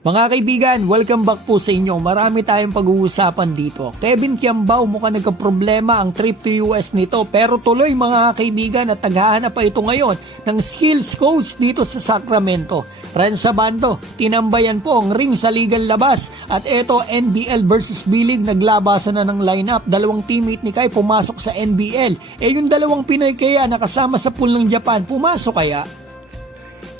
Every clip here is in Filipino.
Mga kaibigan, welcome back po sa inyo. Marami tayong pag-uusapan dito. Kevin Kiambao mukhang nagka-problema ang trip to US nito pero tuloy mga kaibigan at taghahanap pa ito ngayon ng skills coach dito sa Sacramento. Ren Sabando, tinambayan po ang ring sa ligang labas at ito NBL versus Bilig naglabasan na ng lineup. Dalawang teammate ni Kai pumasok sa NBL. Eh yung dalawang Pinoy kaya nakasama sa pool ng Japan, pumasok kaya?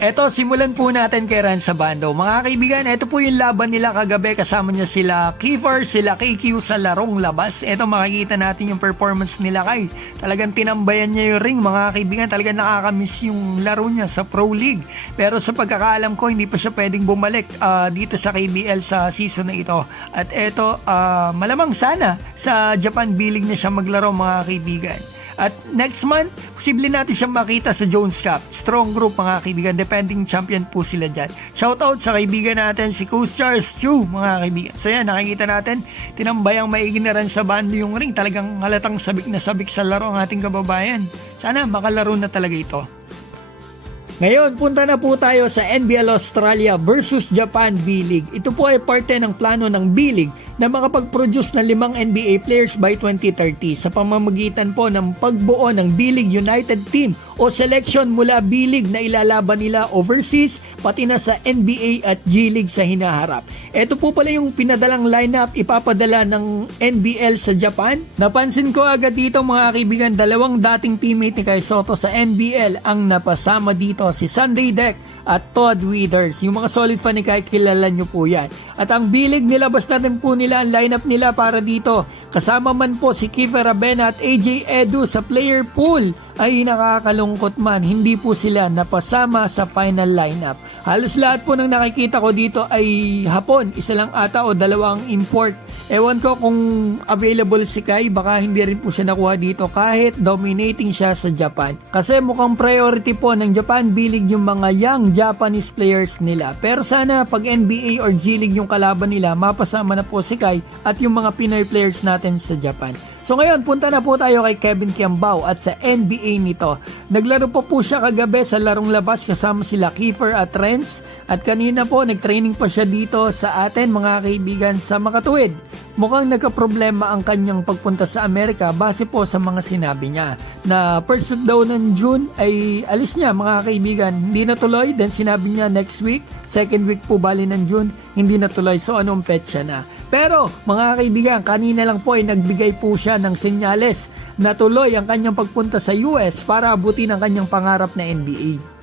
Eto, simulan po natin kay Ran Sabando. Mga kaibigan, ito po yung laban nila kagabi. Kasama niya sila Kiefer, sila KQ sa larong labas. Ito, makikita natin yung performance nila kay. Talagang tinambayan niya yung ring, mga kaibigan. Talagang nakakamiss yung laro niya sa Pro League. Pero sa pagkakaalam ko, hindi pa siya pwedeng bumalik ah, dito sa KBL sa season na ito. At ito, ah, malamang sana sa Japan Billing na siya maglaro, mga kaibigan. At next month, posible natin siyang makita sa Jones Cup. Strong group mga kaibigan, defending champion po sila dyan. Shoutout sa kaibigan natin, si Coach Charles Chu, mga kaibigan. So yan, nakikita natin, tinambayang maigi na rin sa bando yung ring. Talagang halatang sabik na sabik sa laro ang ating kababayan. Sana makalaro na talaga ito. Ngayon, punta na po tayo sa NBL Australia versus Japan B-League. Ito po ay parte ng plano ng B-League na makapag-produce ng limang NBA players by 2030 sa pamamagitan po ng pagbuo ng B-League United Team o selection mula B-League na ilalaban nila overseas pati na sa NBA at G-League sa hinaharap. Ito po pala yung pinadalang lineup ipapadala ng NBL sa Japan. Napansin ko agad dito mga kaibigan, dalawang dating teammate ni Kai Soto sa NBL ang napasama dito si Sunday Deck at Todd Withers. Yung mga solid fan ni Kai, kilala nyo po yan. At ang bilig nilabas na rin po nila ang lineup nila para dito. Kasama man po si Kiefer Rabena at AJ Edu sa player pool ay nakakalungkot man, hindi po sila napasama sa final lineup. Halos lahat po ng nakikita ko dito ay hapon, isa lang ata o dalawang import. Ewan ko kung available si Kai, baka hindi rin po siya nakuha dito kahit dominating siya sa Japan. Kasi mukhang priority po ng Japan bilig yung mga young Japanese players nila. Pero sana pag NBA or G League yung kalaban nila, mapasama na po si Kai at yung mga Pinoy players natin sa Japan. So ngayon, punta na po tayo kay Kevin Kiambao at sa NBA nito. Naglaro po po siya kagabi sa larong labas kasama sila Kiefer at Renz. At kanina po, nagtraining pa siya dito sa atin mga kaibigan sa Makatuwid. Mukhang nagka-problema ang kanyang pagpunta sa Amerika base po sa mga sinabi niya na first week daw ng June ay alis niya mga kaibigan. Hindi natuloy, then sinabi niya next week, second week po bali ng June, hindi natuloy. So anong petsa na? Pero mga kaibigan, kanina lang po ay nagbigay po siya ng senyales na tuloy ang kanyang pagpunta sa US para abutin ang kanyang pangarap na NBA.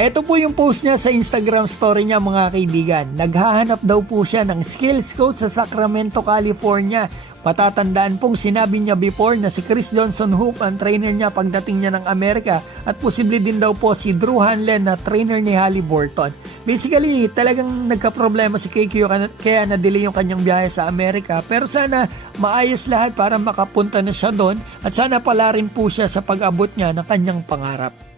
Ito po yung post niya sa Instagram story niya mga kaibigan. Naghahanap daw po siya ng skills coach sa Sacramento, California. Patatandaan pong sinabi niya before na si Chris Johnson Hoop ang trainer niya pagdating niya ng Amerika at posible din daw po si Drew Hanlen na trainer ni Halliburton. Basically, talagang nagka-problema si KQ kaya na-delay yung kanyang biyahe sa Amerika pero sana maayos lahat para makapunta na siya doon at sana pala rin po siya sa pag-abot niya ng kanyang pangarap.